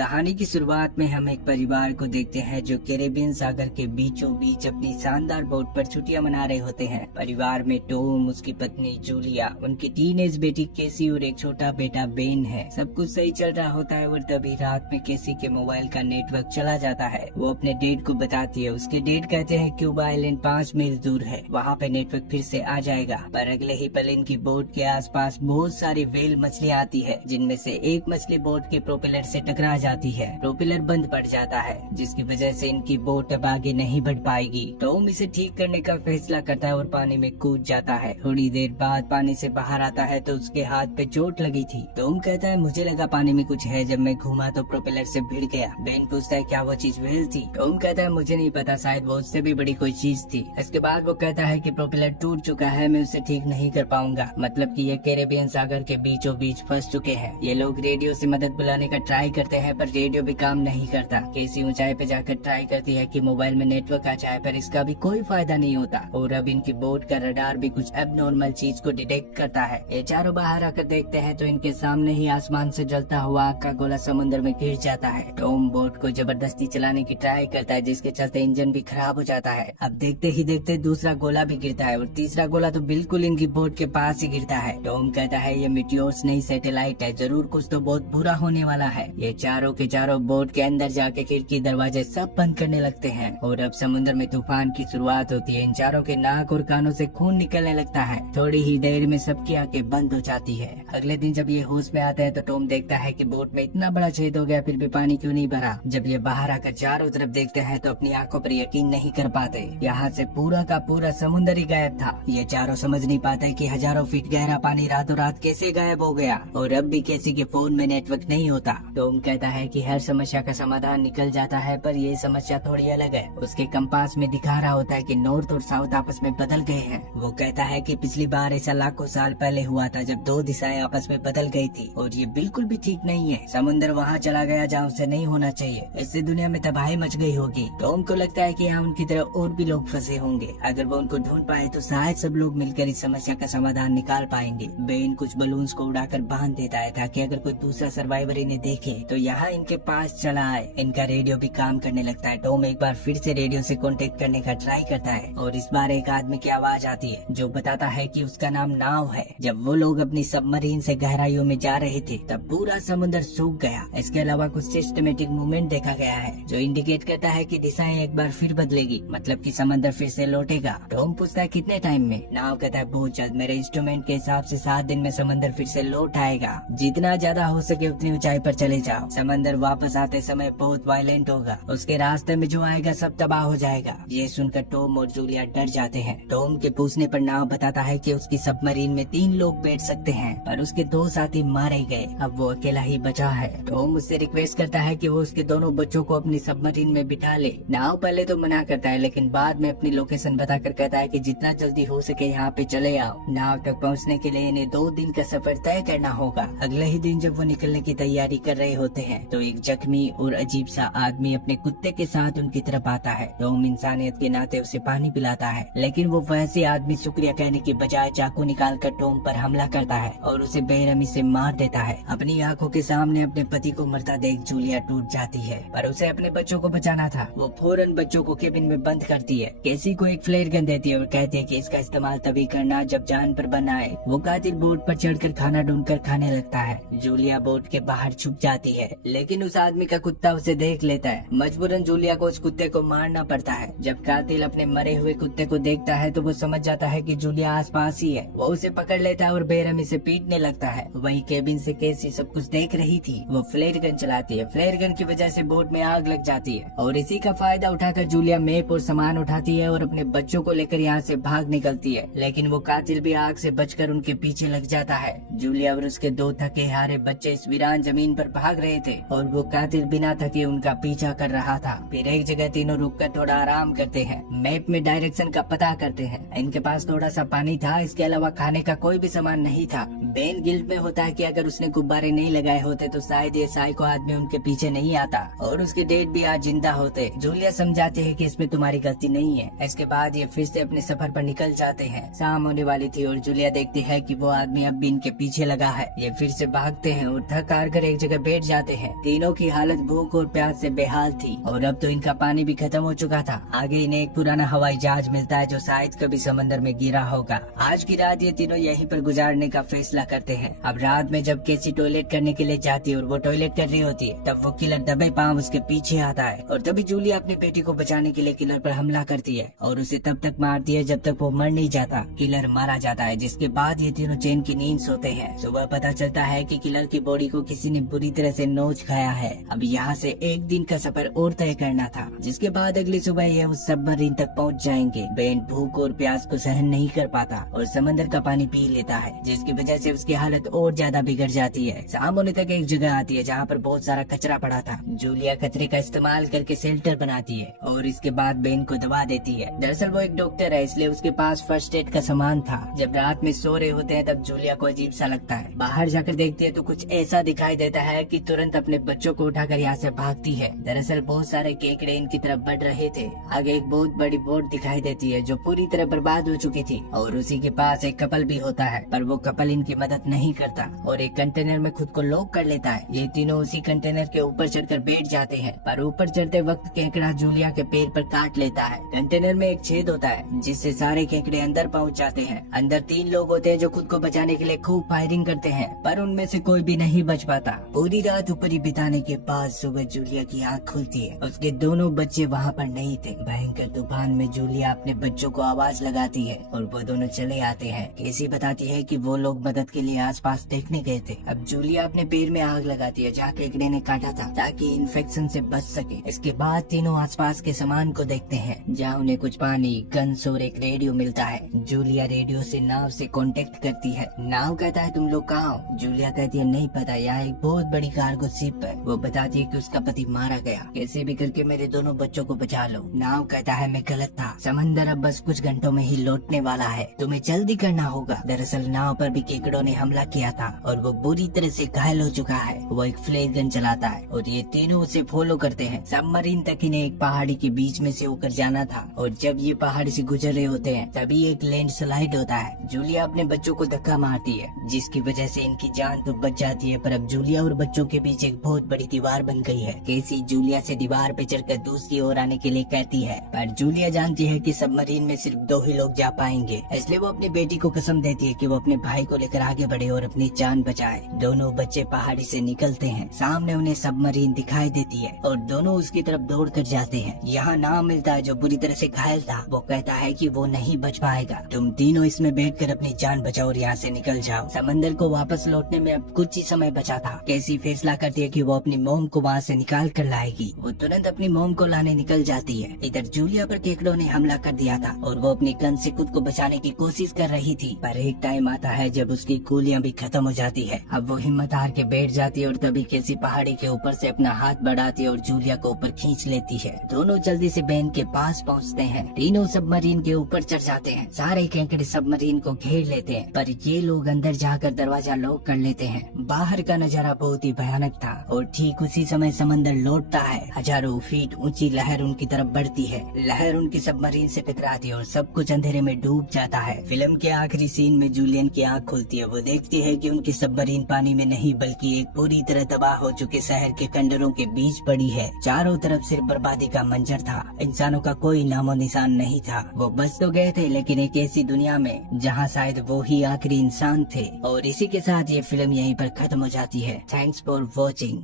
कहानी की शुरुआत में हम एक परिवार को देखते हैं जो कैरेबियन सागर के बीचों बीच अपनी शानदार बोट पर छुट्टियां मना रहे होते हैं। परिवार में टॉम, उसकी पत्नी जूलिया, उनकी टीनेज बेटी केसी और एक छोटा बेटा बेन है। सब कुछ सही चल रहा होता है और तभी रात में केसी के मोबाइल का नेटवर्क चला जाता है। वो अपने डेड को बताती है। उसके डेड कहते हैं क्यूबा आइलैंड 5 मील दूर है, वहाँ पे नेटवर्क फिर से आ जाएगा। पर अगले ही पल इनकी बोट के आसपास बहुत सारी व्हेल मछलियाँ आती है, जिनमें से एक मछली बोट के प्रोपेलर से टकरा जाती है। प्रोपेलर बंद पड़ जाता है, जिसकी वजह से इनकी बोट अब आगे नहीं बढ़ पाएगी। टॉम इसे ठीक करने का फैसला करता है और पानी में कूद जाता है। थोड़ी देर बाद पानी से बाहर आता है तो उसके हाथ पे चोट लगी थी। टॉम कहता है मुझे लगा पानी में कुछ है, जब मैं घूमा तो प्रोपेलर से भिड़ गया। बेन पूछता है क्या वो चीज व्हेल थी? टॉम कहता है मुझे नहीं पता, शायद वो उससे भी बड़ी कोई चीज थी। इसके बाद वो कहता है कि प्रोपेलर टूट चुका है, मैं उसे ठीक नहीं कर पाऊंगा। मतलब कि ये कैरेबियन सागर के बीचों बीच फंस चुके हैं। ये लोग रेडियो से मदद बुलाने का ट्राई करते हैं पर रेडियो भी काम नहीं करता। केसी ऊंचाई पे जाकर ट्राई करती है कि मोबाइल में नेटवर्क आ जाए, पर इसका भी कोई फायदा नहीं होता। और अब इनकी बोट का रडार भी कुछ एबनॉर्मल चीज को डिटेक्ट करता है। ये चारों बाहर आकर देखते हैं तो इनके सामने ही आसमान से जलता हुआ आग का गोला समुद्र में गिर जाता है। टॉम बोट को जबरदस्ती चलाने की ट्राई करता है, जिसके चलते इंजन भी खराब हो जाता है। अब देखते ही देखते दूसरा गोला भी गिरता है और तीसरा गोला तो बिल्कुल इनकी बोट के पास ही गिरता है। टॉम कहता है ये मीटियोर्स नहीं सैटेलाइट है, जरूर कुछ तो बहुत बुरा होने वाला है। ये चारों के चारों बोट के अंदर जाके खिड़की दरवाजे सब बंद करने लगते हैं और अब समुद्र में तूफान की शुरुआत होती है। इन चारों के नाक और कानों से खून निकलने लगता है। थोड़ी ही देर में सबकी आंखें बंद हो जाती है। अगले दिन जब ये होश में आते हैं तो टॉम देखता है कि बोट में इतना बड़ा छेद हो गया, फिर भी पानी क्यों नहीं भरा। जब ये बाहर आकर चारों तरफ देखते हैं तो अपनी आंखों पर यकीन नहीं कर पाते। यहाँ से पूरा का पूरा समुद्र ही गायब था। ये चारों समझ नहीं पाते कि हजारों फीट गहरा पानी रातों रात कैसे गायब हो गया और अब भी किसी के फोन में नेटवर्क नहीं होता। टॉम कहता है कि हर समस्या का समाधान निकल जाता है, पर ये समस्या थोड़ी अलग है। उसके कंपास में दिखा रहा होता है कि नॉर्थ और साउथ आपस में बदल गए हैं। वो कहता है कि पिछली बार ऐसा लाखों साल पहले हुआ था जब दो दिशाएं आपस में बदल गई थी और ये बिल्कुल भी ठीक नहीं है। समुद्र वहाँ चला गया जहाँ उसे नहीं होना चाहिए। इससे दुनिया में तबाही मच गई होगी। टॉम को लगता है कि यहाँ उनकी तरह और भी लोग फंसे होंगे। अगर वो उनको ढूंढ पाए तो शायद सब लोग मिलकर इस समस्या का समाधान निकाल पाएंगे। बेन कुछ बलून्स को उड़ाकर बांध देता है ताकि अगर कोई दूसरा सर्वाइवर इन्हें देखे तो यहाँ इनके पास चला आए। इनका रेडियो भी काम करने लगता है। टॉम एक बार फिर से रेडियो से कांटेक्ट करने का ट्राई करता है और इस बार एक आदमी की आवाज आती है जो बताता है कि उसका नाम नाव है। जब वो लोग अपनी सबमरीन से गहराइयों में जा रहे थे तब पूरा समुद्र सूख गया। इसके अलावा कुछ सिस्टमेटिक मूवमेंट देखा गया है जो इंडिकेट करता है कि दिशाएं एक बार फिर बदलेगी, मतलब कि समंदर फिर से लौटेगा। टॉम पूछता है कितने टाइम में? नाव कहता है बहुत जल्द। मेरे इंस्ट्रूमेंट के हिसाब से 7 दिन में समंदर फिर से लौट आएगा। जितना ज्यादा हो सके उतनी ऊंचाई पर चले जाओ। समंदर वापस आते समय बहुत वायलेंट होगा, उसके रास्ते में जो आएगा सब तबाह हो जाएगा। ये सुनकर टॉम और जूलिया डर जाते हैं। टॉम के पूछने पर नाव बताता है कि उसकी सबमरीन में 3 लोग बैठ सकते हैं, पर उसके 2 साथी मारे गए। अब वो अकेला ही बचा है। टॉम उससे रिक्वेस्ट करता है कि वो उसके दोनों बच्चों को अपनी सबमरीन में बिठा ले। नाव पहले तो मना करता है, लेकिन बाद में अपनी लोकेशन बताकर कहता है कि जितना जल्दी हो सके यहाँ पे चले आओ। नाव तक पहुँचने के लिए इन्हें 2 दिन का सफर तय करना होगा। अगले ही दिन जब वो निकलने की तैयारी कर रहे होते हैं तो एक जख्मी और अजीब सा आदमी अपने कुत्ते के साथ उनकी तरफ आता है। टॉम इंसानियत के नाते उसे पानी पिलाता है, लेकिन वो वैसे आदमी शुक्रिया कहने की बजाय चाकू निकाल कर टॉम पर हमला करता है और उसे बेरहमी से मार देता है। अपनी आंखों के सामने अपने पति को मरता देख जूलिया टूट जाती है, पर उसे अपने बच्चों को बचाना था। वो फौरन बच्चों को केबिन में बंद करती है। केसी को एक फ्लेयर गन देती है और कहती है कि इसका इस्तेमाल तभी करना जब जान पर बन आए। वो कातिल बोट पर चढ़कर खाना ढूंढकर खाने लगता है। जूलिया बोट के बाहर छुप जाती है, लेकिन उस आदमी का कुत्ता उसे देख लेता है। मजबूरन जूलिया को उस कुत्ते को मारना पड़ता है। जब कातिल अपने मरे हुए कुत्ते को देखता है तो वो समझ जाता है कि जूलिया आसपास ही है। वो उसे पकड़ लेता है और बेरहमी से पीटने लगता है। वहीं केबिन से केसी सब कुछ देख रही थी। वो फ्लेयर गन चलाती है। फ्लेयर गन की वजह से बोट में आग लग जाती है और इसी का फायदा उठाकर जूलिया मैप और सामान उठाती है और अपने बच्चों को लेकर यहाँ से भाग निकलती है। लेकिन वो कातिल भी आग से बचकर उनके पीछे लग जाता है। जूलिया और उसके 2 थके हारे बच्चे इस वीरान जमीन पर भाग रहे थे और वो कातिल बिना थके उनका पीछा कर रहा था। फिर एक जगह तीनों रुककर थोड़ा आराम करते हैं। मैप में डायरेक्शन का पता करते हैं। इनके पास थोड़ा सा पानी था, इसके अलावा खाने का कोई भी सामान नहीं था। बेन गिल्ट में होता है कि अगर उसने गुब्बारे नहीं लगाए होते तो शायद ये साइको आदमी उनके पीछे नहीं आता और उसके डेट भी आज जिंदा होते। जूलिया समझाती है कि इसमें तुम्हारी गलती नहीं है। इसके बाद ये फिर से अपने सफर पर निकल जाते हैं। शाम होने वाली थी और जूलिया देखती है कि वो आदमी अब भी इनके पीछे लगा है। ये फिर से भागते हैं और थक हार कर एक जगह बैठ जाते हैं। तीनों की हालत भूख और प्यास से बेहाल थी और अब तो इनका पानी भी खत्म हो चुका था। आगे इन्हें एक पुराना हवाई जहाज मिलता है जो शायद कभी समंदर में गिरा होगा। आज की रात ये तीनों यहीं पर गुजारने का फैसला करते हैं। अब रात में जब केसी टॉयलेट करने के लिए जाती है और वो टॉयलेट कर रही होती है तब वो किलर दबे पांव उसके पीछे आता है और तभी जूलिया अपनी बेटी को बचाने के लिए किलर पर हमला करती है और उसे तब तक मारती है जब तक वो मर नहीं जाता। किलर मारा जाता है जिसके बाद ये तीनों चैन की नींद सोते हैं। सुबह पता चलता है कि किलर की बॉडी को किसी ने बुरी तरह से नोच खाया है। अब यहाँ से एक दिन का सफर और तय करना था जिसके बाद अगली सुबह ये उस सबमरीन तक पहुँच जाएंगे। बेन भूख और प्यास को सहन नहीं कर पाता और समंदर का पानी पी लेता है जिसकी वजह से उसकी हालत और ज्यादा बिगड़ जाती है। शाम होने तक एक जगह आती है जहाँ पर बहुत सारा कचरा पड़ा था। जूलिया कचरे का इस्तेमाल करके शेल्टर बनाती है और इसके बाद बेन को दवा देती है। दरअसल वो एक डॉक्टर है इसलिए उसके पास फर्स्ट एड का सामान था। जब रात में सो रहे होते हैं तब जूलिया को अजीब सा लगता है। बाहर जाकर देखती है तो कुछ ऐसा दिखाई देता है कि तुरंत अपने बच्चों को उठाकर यहाँ से भागती है। दरअसल बहुत सारे केकड़े इनकी तरफ बढ़ रहे थे। आगे एक बहुत बड़ी बोट दिखाई देती है जो पूरी तरह बर्बाद हो चुकी थी और उसी के पास एक कपल भी होता है पर वो कपल इनकी मदद नहीं करता और एक कंटेनर में खुद को लॉक कर लेता है। ये तीनों उसी कंटेनर के ऊपर चढ़कर बैठ जाते हैं पर ऊपर चढ़ते वक्त केकड़ा जूलिया के पैर पर काट लेता है। कंटेनर में एक छेद होता है जिससे सारे केकड़े अंदर पहुंच जाते हैं। अंदर 3 लोग होते हैं जो खुद को बचाने के लिए खूब फायरिंग करते हैं पर उनमें से कोई भी नहीं बच पाता। पूरी रात ऊपर ही बिताने के बाद सुबह जूलिया की आँख खुलती है। उसके दोनों बच्चे वहाँ पर नहीं थे। भयंकर तूफान में जूलिया अपने बच्चों को आवाज लगाती है और वो दोनों चले आते हैं। केसी बताती है कि वो लोग मदद के लिए आसपास देखने गए थे। अब जूलिया अपने पैर में आग लगाती है जहाँ केकड़े ने काटा था ताकि इन्फेक्शन से बच सके। इसके बाद तीनों आसपास के सामान को देखते हैं जहाँ उन्हें कुछ पानी, गन्स और एक रेडियो मिलता है। जूलिया रेडियो से नाव से कांटेक्ट करती है। नाव कहता है तुम लोग कहाँ हो? जूलिया कहती है नहीं पता, यहाँ एक बहुत बड़ी कार्गो शिप है। वो बताती है कि उसका पति मारा गया, कैसे भी करके मेरे दोनों बच्चों को बचा लो। नाव कहता है मैं गलत था, समंदर अब बस कुछ घंटों में ही लौटने वाला है, तुम्हें जल्दी करना होगा। दरअसल नाव पर भी केकड़ों ने हमला किया था और वो बुरी तरह से घायल हो चुका है। वो एक फ्लेयर गन चलाता है और ये तीनों उसे फॉलो करते हैं। सबमरीन तक इन्हें एक पहाड़ी के बीच में से होकर जाना था और जब ये पहाड़ी से गुजर रहे होते हैं तभी एक लैंडस्लाइड होता है। जूलिया अपने बच्चों को धक्का मारती है जिसकी वजह से इनकी जान तो बच जाती है पर अब जूलिया और बच्चों के बीच एक बहुत बड़ी दीवार बन गई है। केसी जूलिया से दीवार पे चढ़कर दूसरी ओर आने के लिए कहती है पर जूलिया जानती है कि सबमरीन में सिर्फ 2 ही लोग जा पाएंगे, इसलिए वो अपनी बेटी को कसम देती है कि वो अपने भाई को लेकर आगे बढ़े और अपनी जान बचाए। दोनों बच्चे पहाड़ी से निकलते हैं। सामने उन्हें सबमरीन दिखाई देती है और दोनों उसकी तरफ दौड़ कर जाते हैं। यहाँ नाम मिलता है जो बुरी तरह से घायल था। वो कहता है कि वो नहीं बच पाएगा, तुम तीनों इसमें बैठकर अपनी जान बचाओ और यहाँ से निकल जाओ। समंदर को वापस लौटने में अब कुछ ही समय बचा था। कैसी फैसला करती है कि वो अपनी मोम को वहाँ से निकाल कर लाएगी। वो तुरंत अपनी मोम को लाने निकल जाती है। इधर जूलिया पर केकड़ों ने हमला कर दिया था और वो अपनी गन से खुद को बचाने की कोशिश कर रही थी पर एक टाइम आता है जब उसकी गोलियां भी खत्म हो जाती है। अब वो हिम्मत हार के बैठ जाती है और तभी कैसी पहाड़ी के ऊपर से अपना हाथ बढ़ाती है और जूलिया को ऊपर खींच लेती है। दोनों जल्दी से बेन के पास पहुंचते हैं। तीनों सबमरीन के ऊपर चढ़ जाते हैं। सारे केकड़े सबमरीन को घेर लेते हैं पर ये लोग अंदर जाकर दरवाजा लॉक कर लेते हैं। बाहर का नजारा बहुत ही भयानक था और ठीक उसी समय समंदर लौटता है। हजारों फीट ऊंची लहर उनकी तरफ बढ़ती है। लहर उनकी सबमरीन से टकराती है और सब कुछ अंधेरे में डूब जाता है। फिल्म के आखिरी सीन में जूलियन की आँख खुलती है। वो देखती है कि उनकी सबमरीन पानी में नहीं बल्कि एक पूरी तरह तबाह हो चुके शहर के खंडरों के बीच पड़ी है। चारों तरफ सिर्फ बर्बादी का मंजर था। इंसानों का कोई नामो निशान नहीं था। वो बच तो गए थे लेकिन एक ऐसी दुनिया में जहाँ शायद वो ही आखिरी इंसान थे। और इसी के साथ ये फिल्म यहीं पर खत्म हो जाती है। Thanks for watching.